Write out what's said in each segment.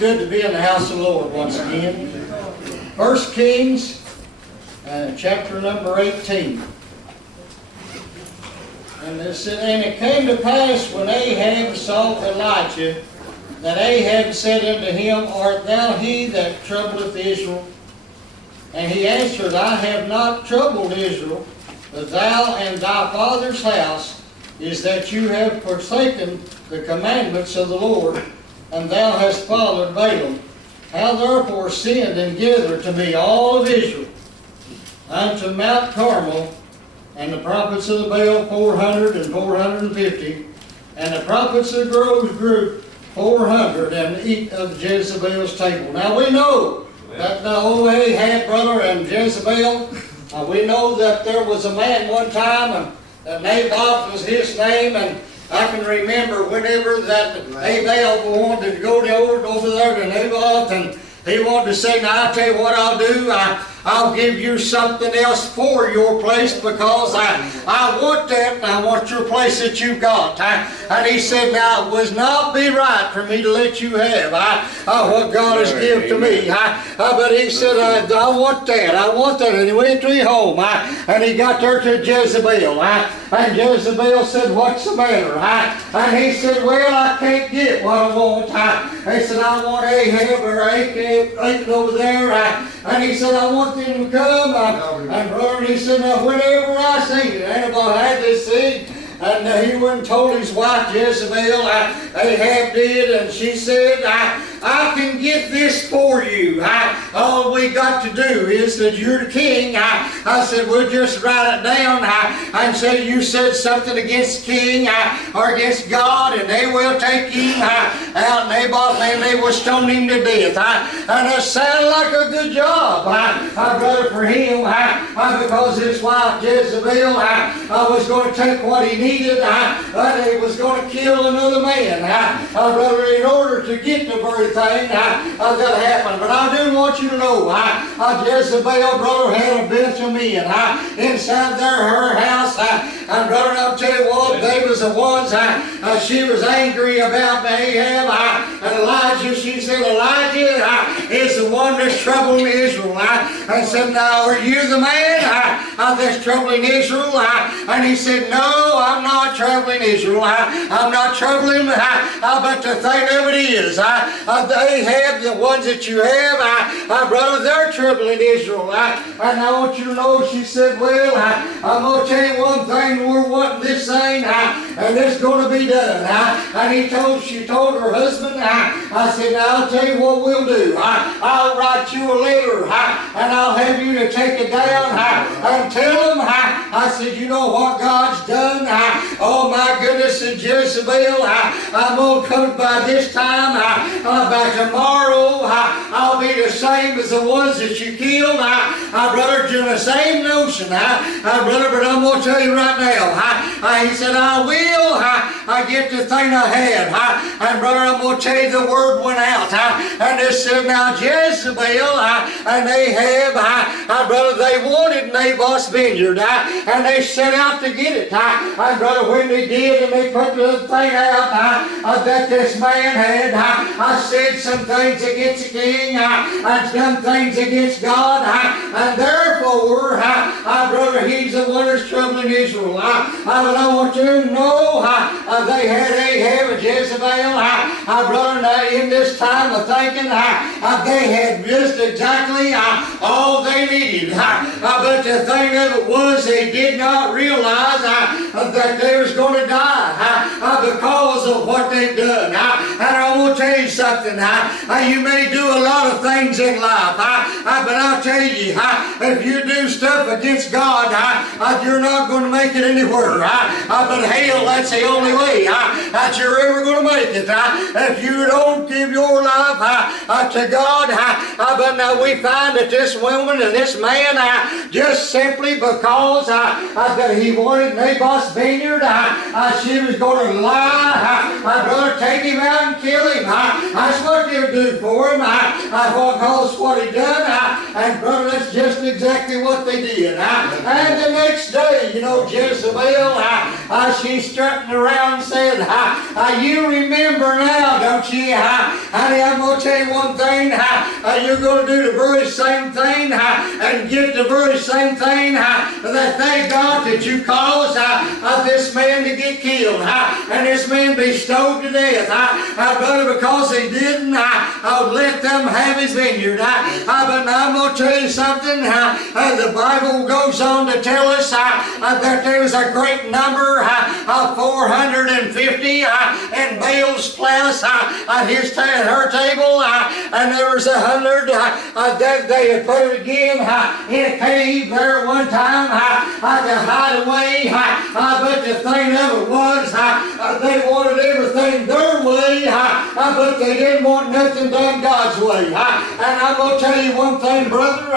good to be in the house of the Lord once again. 1 Kings, chapter number 18. And it said, and it came to pass when Ahab saw Elijah, that Ahab said unto him, Art thou he that troubleth Israel? And he answered, I have not troubled Israel, but thou and thy father's house is that you have forsaken the commandments of the Lord, and thou hast followed Balaam. How therefore send and gather to me all of Israel unto Mount Carmel, and the prophets of the Baal 400 and 450, and the prophets of the groves group 400, and eat of Jezebel's table. Now we know that the old Ahab brother and Jezebel, we know that there was a man one time, and that Naboth was his name, and I can remember whenever that Ahab wanted to go over there to Naboth, and he wanted to say, now I'll tell you what I'll do, I'll give you something else for your place, because I want that, and I want your place that you've got. And he said, now it would not be right for me to let you have what God has given to me. But he said, I want that, I want that. And he went to his home, and he got there to Jezebel. And Jezebel said, what's the matter? And he said, well, I can't get what I want. He said, I want Ahab or Achan over there. And he said, I want them to come. And brother, he said, now whenever I see it, anybody had this seed. And he went and told his wife Jezebel, Ahab did, and she said, I can get this for you. All we got to do is that you're the king. I said, we'll just write it down and say you said something against the king or against God, and they will take him out, Naboth, and they will stone him to death. And that sounded like a good job, brother, for him, because his wife Jezebel was going to take what he needed, and he was going to kill another man. Brother, in order to get the very thing that happened. But I do want you to know, Jezebel, brother, had a bunch of men inside her house. And brother, I'll tell you what, they was the ones, she was angry about Ahab. And Elijah, she said, Elijah is the one that's troubling Israel. And said, now, are you the man that's troubling Israel? And he said, no, I'm not troubling Israel. I'm not troubling him. But the thing of it is, they have the ones that you have, brother, they're troubling Israel. And I want you to know, she said, well, I'm going to tell you one thing, we're wanting this thing, and it's going to be done. And she told her husband, I said, now I'll tell you what we'll do. I'll write you a letter, and I'll have you to take it down and tell them, I said, you know what God's done? Oh my goodness, and Jezebel, I'm going to come by this time, by tomorrow, I'll be the same as the ones that you killed. Brother, to the same notion, brother, but I'm going to tell you right now, he said, I will, I get the thing I had, and brother, I'm going to tell you the word went out, and it said, now Jezebel and Ahab, brother, they wanted Naboth's vineyard, and they set out to get it, and brother, when they did, and they put the thing out that this man had, I said some things against the king, I've done things against God, and therefore, brother, he's the one that's troubling Israel. I want you to know, they had Ahab and Jezebel, brother, now in this time of thinking, they had just exactly all they needed. But the thing of it was, they did not realize that they was going to die because of what they've done. And I want to tell you something, you may do a lot of things in life, but I'll tell you, if you do stuff against God, you're not going to make it anywhere. But hell, that's the only way that you're ever going to make it. If you don't give your life to God, but now we find that this woman and this man, just simply because that he wanted Naboth's vineyard, she was going to lie, brother, take him out and kill him. That's what they'll do for him. Because what he done. And brother, that's just exactly what they did. And the next day, you know, Jezebel, she's strutting around and said, you remember now, don't you? Honey, I'm going to tell you one thing. You're going to do the very same thing and get the very same thing that thank God that you caused this man to get killed and this man be stoned to death. Brother, because he didn't let them have his vineyard. But now I'm going to tell you something. The Bible goes on to tell us that there was a great number of 450 in Baal's place at her table, and there was 100 that they had put it again in a cave there at one time to hide away. But the thing of it was, they wanted everything their way, but they didn't want nothing done God's way. And I'm going to tell you one thing, brother,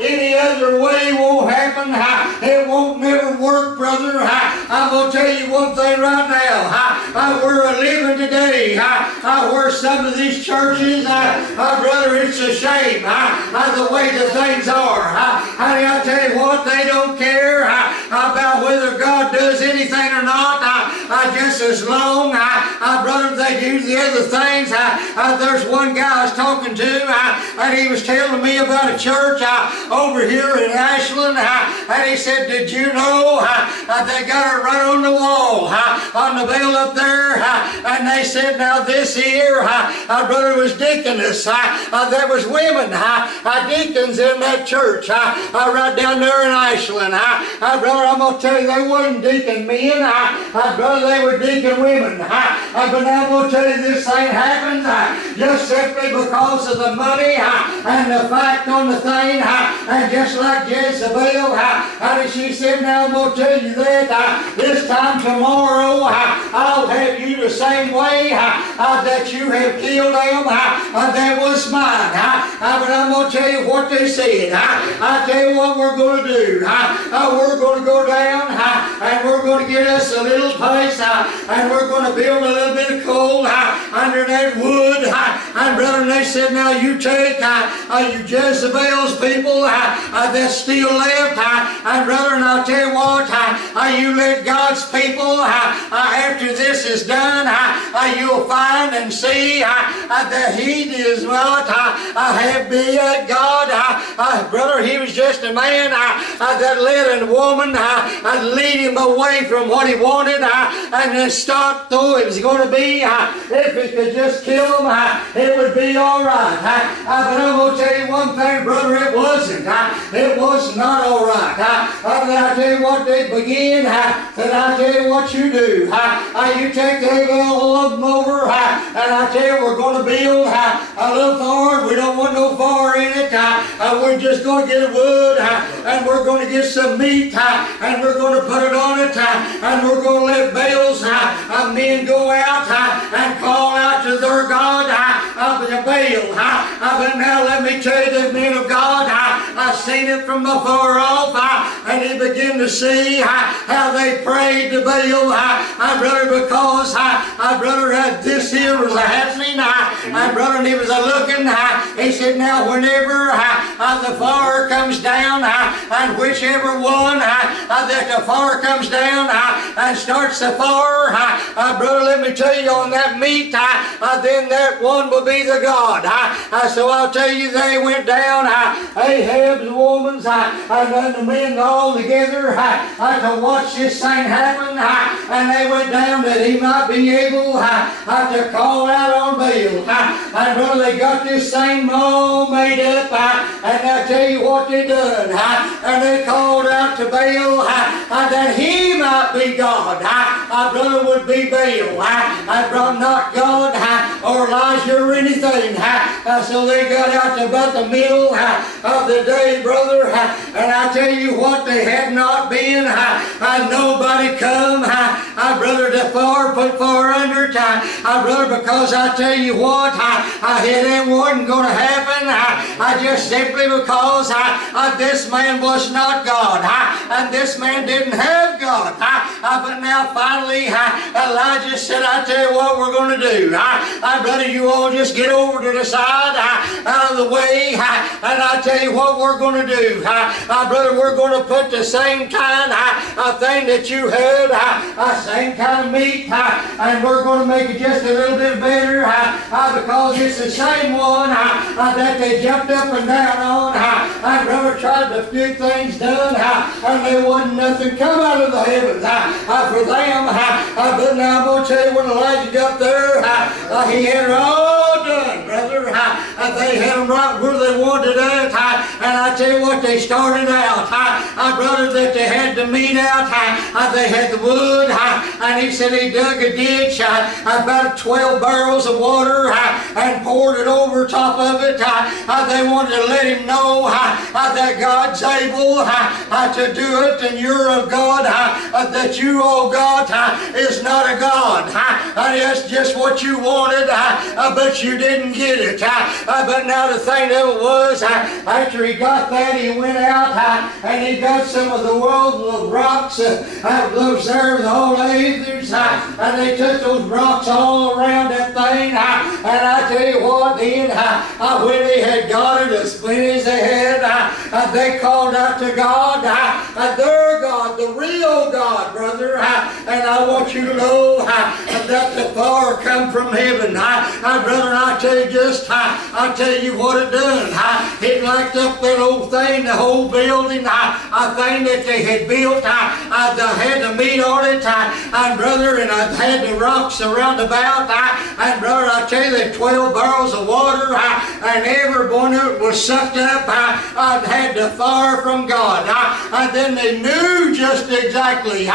any other way won't happen. It won't never work, brother. I'm going to tell you one thing right now. We're living today where some of these churches, brother, it's a shame the way the things are. Honey, I tell you what, they don't care about whether God does anything or not. Just as long, brother, they do the other things. There's one guy I was talking to, and he was telling me about a church over here in Ashland, and he said, did you know they got it right on the wall, on the bill up there, and they said, now this here, brother, was deaconess. There was women, deacons in that church, right down there in Ashland. Brother, I'm going to tell you, they wasn't deacon men, brother, they were deacon women. But now I'm going to tell you, this thing happens just simply because of the money and the fact on the thing, and just like Jezebel, she said, now I'm going to tell you that this time tomorrow, I'll have you the same way that you have killed them, that was mine. But I'm going to tell you what they said. I tell you what we're going to do. We're going to go down and we're going to get us a little place and we're going to build a little bit of coal under that wood. And brother, they said, now you take you Jezebel's people that's still left. And brother, and I'll tell you what, you let God's people, after this is done, you'll find and see that he does not have been God. Brother, he was just a man that led a woman lead him away from what he wanted and then start though it was going to be, if he could just kill him, it would be all right. But I'm going to tell you one thing, brother, it wasn't. It was not all right. I'll tell you what they begin, and I'll tell you what you do. You take the all of them over, and I tell you we're going to build a little fire. We don't want no fire in it. We're just going to get a wood, and we're going to get some meat, and we're going to put it on it, and we're going to let Baal's men go out and call out to their God, Baal. But now let me tell you, the men of God, I've seen it from afar off, and he began to see how they prayed to Baal, brother, because brother, this here was happening, brother, and he was looking, he said, now whenever the fire comes down, and whichever one that the fire comes down and starts the fire, brother, let me tell you, on that meat, then that one will be the God. So I'll tell you, they went down, Ahab's woman, and the men all together to watch this thing happen, and they went down that he might be able to call out on Baal. And brother, they got this thing all made up, and I'll tell you what they done, and they called out to Baal that he might be God. Brother, would be Baal. Brother, not God or Elijah or anything. So they got out to about the middle of the day, brother, and I tell you what, they had not been. Nobody come, brother, to put far under it, brother, because I tell you what, it wasn't going to happen. Just simply because this man was not God, and this man didn't have God. God. But now finally, Elijah said, I tell you what we're going to do. Brother, you all just get over to the side, out of the way, and I tell you what we're going to do. Brother, we're going to put the same kind of thing that you had, same kind of meat, and we're going to make it just a little bit better, because it's the same one that they jumped up and down on. Brother, tried to get things done, and there wasn't nothing come out of the heavens for them. But now I'm going to tell you, when Elijah got there, he had it all done, brother. They had them right where they wanted it. And I tell you what, they started out, brother, that they had the meat out, they had the wood, and he said he dug a ditch, about 12 barrels of water, and poured it over top of it. They wanted to let him know that God's able to do it, and you're a God, that you, oh God, is not a God. That's just what you wanted, but you didn't get it. But now the thing of it was, after he got that, he went out and he got some of the world's rocks, those there with all the athers, and they took those rocks all around that thing. And I tell you what, then, when they had got it as plenty as they had, they called out to God, their God, the real God, brother. And I want you to know that the fire come from heaven. Brother, I tell you just, I tell you what it done. It lighted up that old thing, the whole building, a thing that they had built. They had the meat on it, and brother, and I had the rocks around about. And brother, I tell you, that 12 barrels of water, and every one of it was sucked up, and had the fire from God. And then they knew just exactly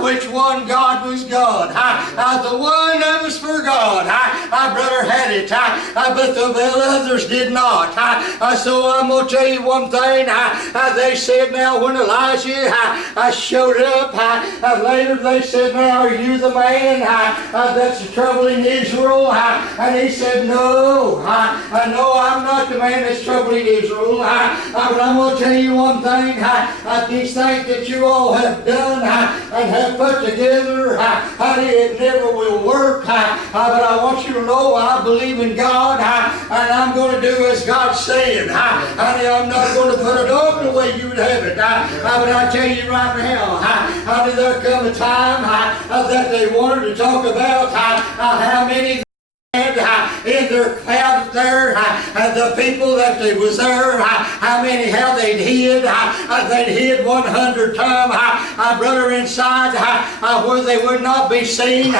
which one God was God. The one that was for God, brother, had it, but the others did not. So I'm going to tell you one thing. They said, now when Elijah showed up, later they said, now are you the man that's troubling Israel? And he said, no, no, I'm not the man that's troubling Israel. But I'm going to tell you one thing. These things that you all have done and have put together, honey, it never will work. But I want you to know I believe in God, and I'm going to do as God's saying. Honey, I'm not going to put it on the way you would have it. But I tell you right now, honey, there come a time that they wanted to talk about how many in their crowd there, the people that they was there, how they'd hid 100 times, brother, inside where they would not be seen.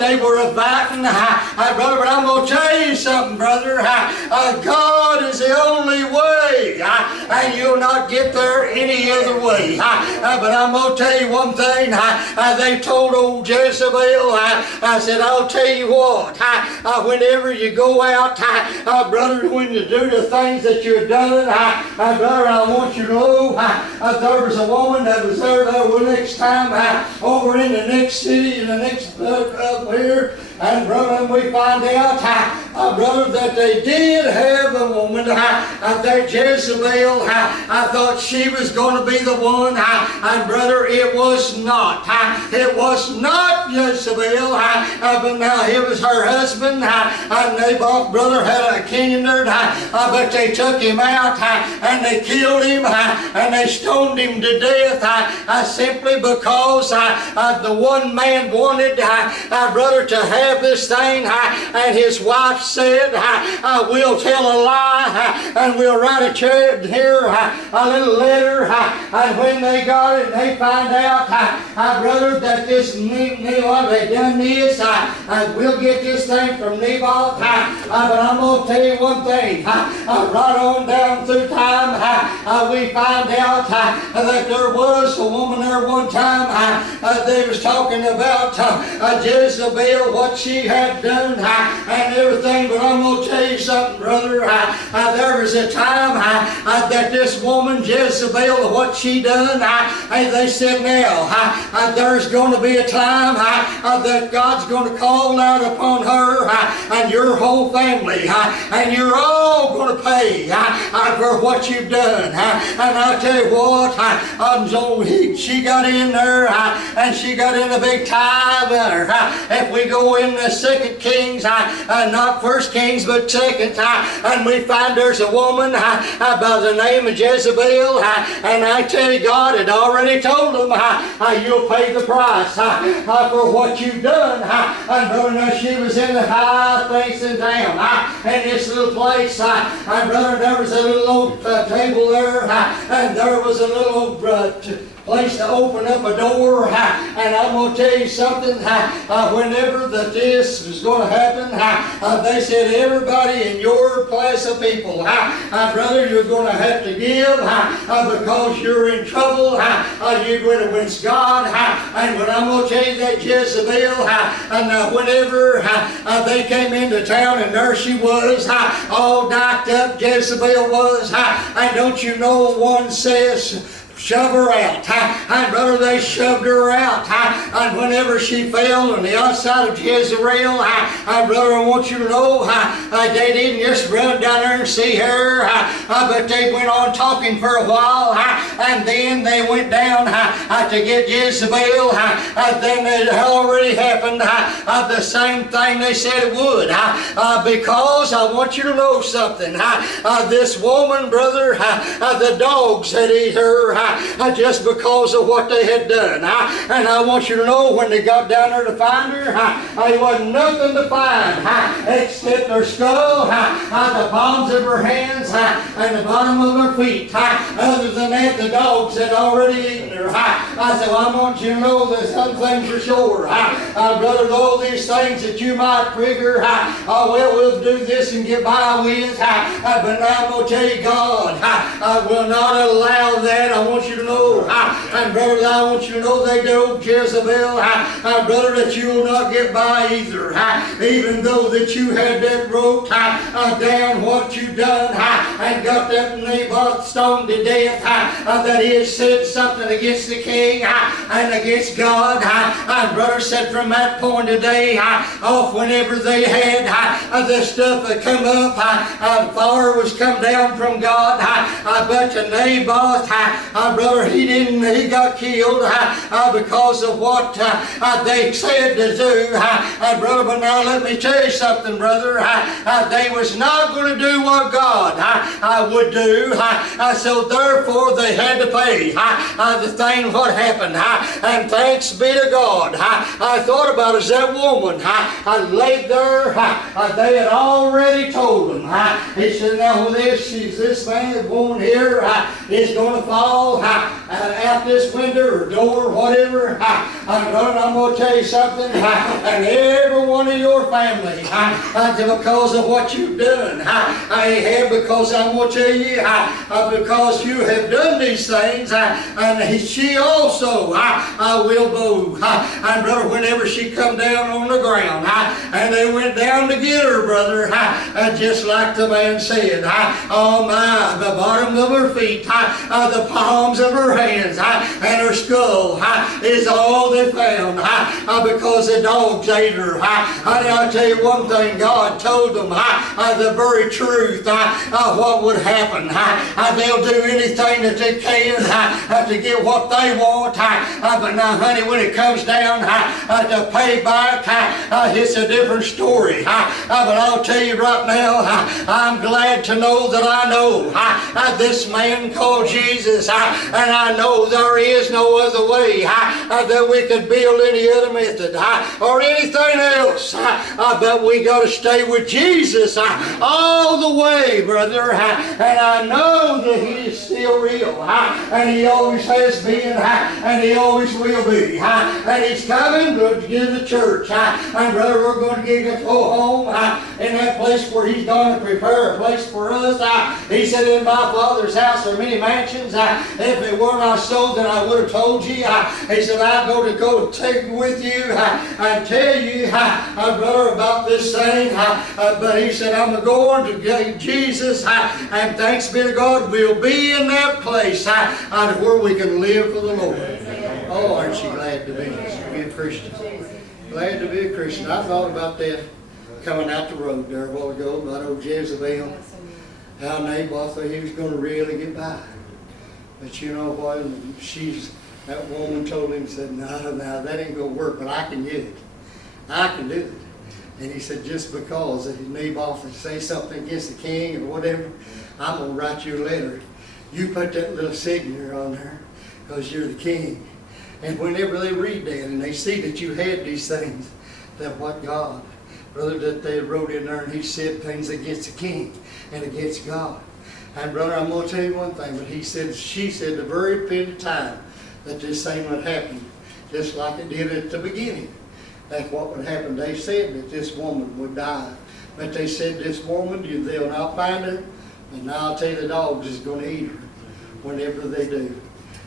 They were abiding, brother. But I'm going to tell you something, brother. God is the only way, and you'll not get there any other way. But I'm going to tell you one thing. They told old Jezebel, I said, I'll tell you what, whenever you go out, brother, when you do the things that you've done, brother, I want you to know, there was a woman that was there the next time, over in the next city, in the next up here, and brother, we find out, brother, that they did have a woman, that Jezebel, I thought she was going to be the one, and brother, it was not. It was not Jezebel, but now it was her husband, Naboth, brother, had a king there, but they took him out, and they killed him, and they stoned him to death, simply because the one man wanted, brother, to have this thing, and his wife said, we'll tell a lie, and we'll write a here, a little letter, and when they got it, they find out, brother, that this Naboth had done this, we'll get this thing from Naboth, but I'm going to tell you one thing, right on down through time, we find out that there was a woman there one time, they was talking about Jezebel, what she had done and everything. But I'm going to tell you something, brother. There was a time that this woman Jezebel, what she done, and they said now there's going to be a time that God's going to call out upon her and your whole family, and you're all going to pay for what you've done. And I'll tell you what, she got in there and she got in a big tithe there. If we go in the 2 Kings, not 1 Kings but 2nd, and we find there's a woman by the name of Jezebel, and I tell you, God had already told them you'll pay the price for what you've done. And brother, now she was in the high facing down in this little place, and brother, there was a little old table there, and there was a little place to open up a door, and I'm going to tell you something, whenever this was going to happen, they said everybody in your class of people, brother, you're going to have to give because you're in trouble, you're going to against God, and when I'm going to tell you that Jezebel, and whenever they came into town, and there she was, all knocked up, Jezebel was, and don't you know, one says, shove her out. And brother, they shoved her out. And whenever she fell on the outside of Jezreel, brother, I want you to know, they didn't just run down there and see her, but they went on talking for a while, and then they went down to get Jezebel. Then it already happened, the same thing they said it would, because I want you to know something. This woman, brother, the dogs had eaten her, just because of what they had done. And I want you to know, when they got down there to find her, there wasn't nothing to find except her skull, the palms of her hands, and the bottom of her feet. Other than that, the dogs had already eaten her. I said, well, I want you to know that some things are sure. Brother, all these things that you might figure, well, we'll do this and get by with, but now I'm going to tell you, God will not allow that. I want you to know, and brother, I want you to know they do Jezebel, brother, that you will not get by either. Even though that you had that wrote down what you done, and got that Naboth stoned to death, that he had said something against the king and against God, brother said from that point today off, whenever they had the stuff that come up, fire was come down from God, but to Naboth, brother, he got killed because of what they said to do, brother. But now let me tell you something, brother. They was not going to do what God would do, so therefore they had to pay the thing what happened. And thanks be to God. I thought about it, as that woman laid there, they had already told him. He said, now this man, woman here, is going to fall out this window or door or whatever. I'm going to tell you something, and every one of your family, because of what you've done, Ahab, because I'm going to tell you, because you have done these things, and she also will go. And brother, whenever she come down on the ground, and they went down to get her, brother, just like the man said, oh my, the bottom of her feet, the palms of her hands, and her skull is all they found, because the dogs ate her. I'll tell you one thing, God told them the very truth, what would happen. They'll do anything that they can to get what they want, but now honey, when it comes down to pay back, it's a different story. But I'll tell you right now, I'm glad to know that I know this man called Jesus, and I know there is no other way that we could build any other method or anything else, but we got to stay with Jesus all the way, brother. And I know that He is still real, and He always has been, and He always will be, and He's coming to give the church. And brother, we're going to get to go home in that place where He's going to prepare a place for us. He said, in my Father's house are many mansions. If it were not so, know that I would have told you. He said, I'm going to go take with you and tell you, brother, about this thing. But he said, I'm going to get Jesus, and thanks be to God, we'll be in that place where we can live for the Lord. Oh, aren't you glad to be a Christian? Glad to be a Christian. I thought about that coming out the road there a while ago about old Jezebel. How Naboth thought he was going to really get by. But you know what? That woman told him, said, no, that ain't going to work, but I can do it. I can do it. And he said, just because Naboth would say something against the king or whatever, I'm going to write you a letter. You put that little signature on there because you're the king. And whenever they read that and they see that you had these things, that what God, brother, that they wrote in there and he said things against the king and against God. And brother, I'm going to tell you one thing, but she said the very period of time that this thing would happen, just like it did at the beginning. That's what would happen. They said that this woman would die. But they said this woman, they'll not find her, and now I'll tell you the dogs is going to eat her whenever they do.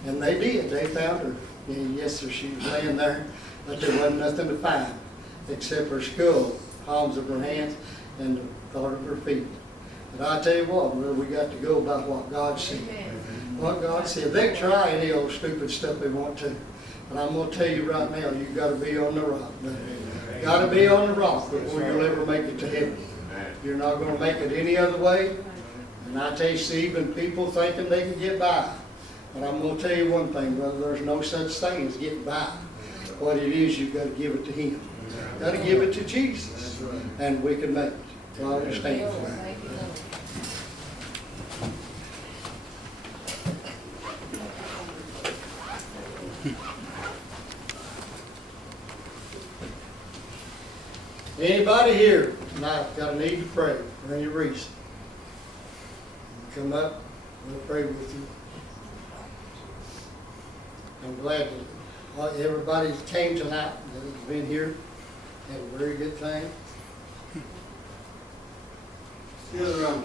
And they did. They found her. And yes, sir, she was laying there, but there wasn't nothing to find except her skull, palms of her hands, and the part of her feet. But I tell you what, brother, we got to go by what God said. What God said. They can try any old stupid stuff they want to. But I'm going to tell you right now, you've got to be on the rock. You've got to be on the rock before you'll ever make it to heaven. You're not going to make it any other way. And I tell you, see, even people thinking they can get by. But I'm going to tell you one thing, brother, there's no such thing as getting by. What it is, you've got to give it to Him. You've got to give it to Jesus. And we can make it. So I understand for that. Anybody here tonight got a need to pray for any reason? Come up, we'll pray with you. I'm glad that everybody that came tonight, that has been here, had a very good thing. The other round,